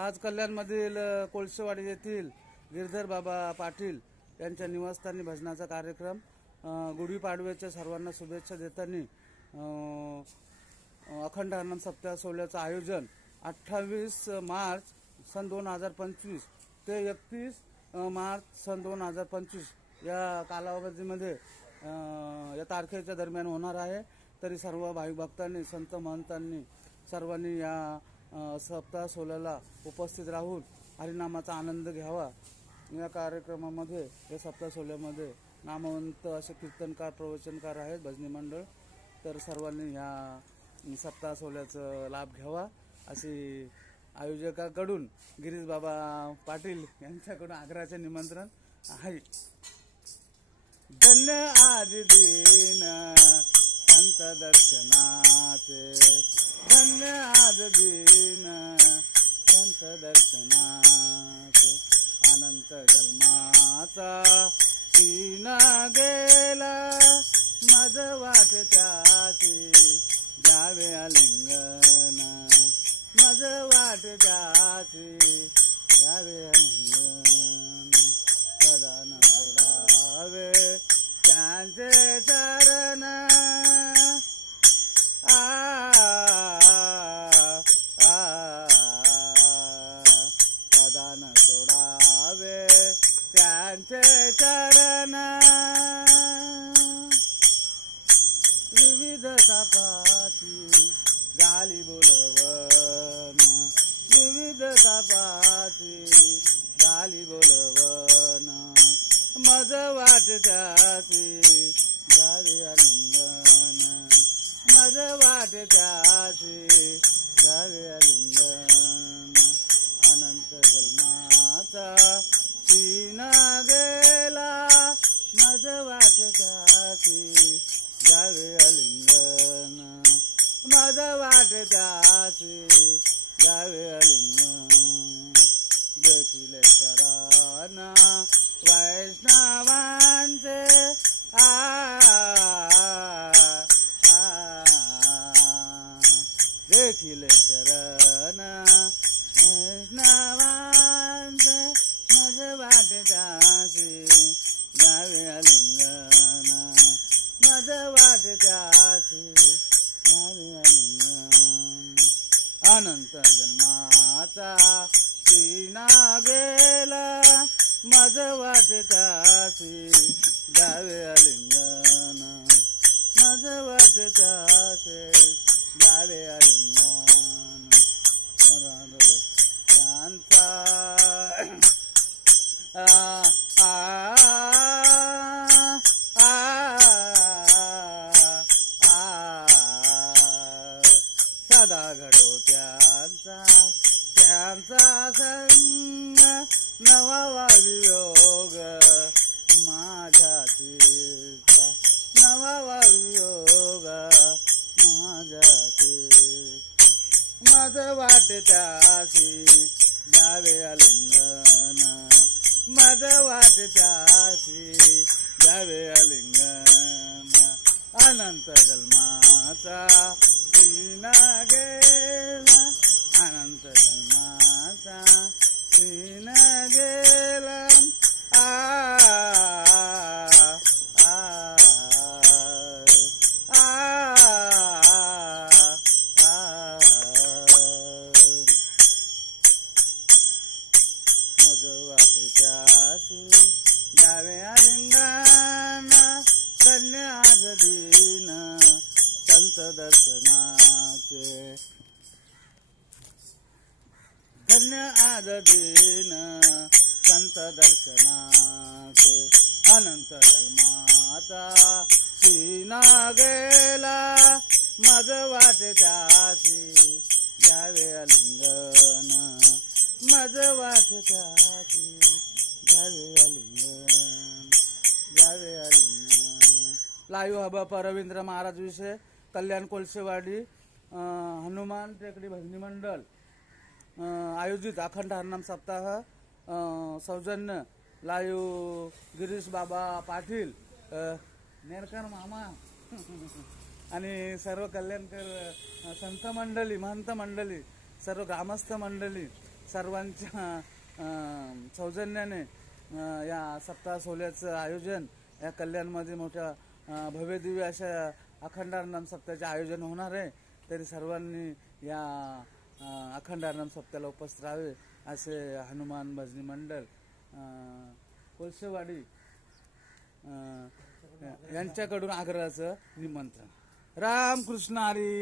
आज कल्याणमधील कोळसेवाडी येथील गिरधर बाबा पाटील यांच्या निवासस्थानी भजनाचा कार्यक्रम गुढीपाडव्याच्या सर्वांना शुभेच्छा देताना अखंड हरनाम सप्ताह सोहळ्याचं आयोजन 28 मार्च सन 2025 ते 31 मार्च सन 2025 या कालावधीमध्ये या तारखेच्या दरम्यान होणार आहे। तरी सर्व भाविक भक्तांनी संत महंतांनी सर्वांनी या सप्ताह सोहळ्याला उपस्थित राहून हरिनामाचा आनंद घ्यावा। या कार्यक्रमामध्ये या सप्ताह सोहळ्यामध्ये नामवंत असे कीर्तनकार प्रवचनकार आहेत भजनी मंडळ, तर सर्वांनी या सप्ताह सोहळ्याचा लाभ घ्यावा अशी आयोजकाकडून गिरीश बाबा पाटील यांच्याकडून आग्रहाचे निमंत्रण आहे। धन्य आज दिन संत दर्शनाचे, धन्य आज दिन संत दर्शनाचे, अनंत जन्माचा सीना गेला मज वाट त्याची जावे आलिंगन, मज वाट त्याची जावे आलिंगन, सदा न सोडावे त्यांचे चरण, सदा न सोडावे त्यांचे चरण, विविध तापाची झाली बोलवन, विविध तापाची झाली बोलवन, मज वाट त्याची जावे आलिंगन, मज वाट त्याची जावे आलिंगन, अनंत जन्माचा सीना गेला मज वाट त्याची जावे आलिंगन, मज वाट त्याची जावे आलिंगन, देखील चरण वैष्णवांचे देखील चरण वैष्णवांचे, मज वाट त्याची जावे आलिंगन, मज वाट त्याची जावे आलिंगन, अनंत जन्माचा सीना गेला मज वाट त्याची जावे आलिंगन, मज वाट त्याची जावे आलिंगन, त्यांचा सदा घडो त्यांचा त्यांचा संग, नवा वियोग माझ्या तीर्था, नवा वियोग माझ्या तीर्था, मज वाट त्याची जावे आलिंगन, मज वाट त्याची जावे आलिंगन, अनंत जन्माचा सीना गेला, अनंत जन्माचा सीना गेला, मज वाट त्याची जावे आलिंगन, धन्य आज दिन संत दर्शनाचे, धन्य आज दिन संत दर्शनाचे, अनंत जन्माचा सीना गेला मज वाट त्याची जावे आलिंगन, मज वाट त्याची जावे आलिंगन, जावे आलिंगन। लाईव्ह हब रवींद्र महाराज विषय कल्याण कोळसेवाडी हनुमान टेकडी भजनी मंडळ आयोजित अखंड हरनाम सप्ताह सौजन्य लाईव्ह गिरीश बाबा पाटील नेरकर मामा आणि सर्व कल्याणकर संत मंडळी, महंत मंडळी, सर्व ग्रामस्थ मंडळी, सर्वांच्या सौजन्याने या सप्ताह सोहळ्याचं आयोजन या कल्याणमध्ये मोठ्या भव्यदिव्य अशा अखंड हरिनाम सप्ताहाचे आयोजन होणार आहे. तरी सर्वांनी या अखंड हरिनाम सप्ताहाला उपस्थित राहावे असे हनुमान भजनी मंडळ कोळसेवाडी यांच्याकडून आग्रहाचं निमंत्रण. रामकृष्ण हरी.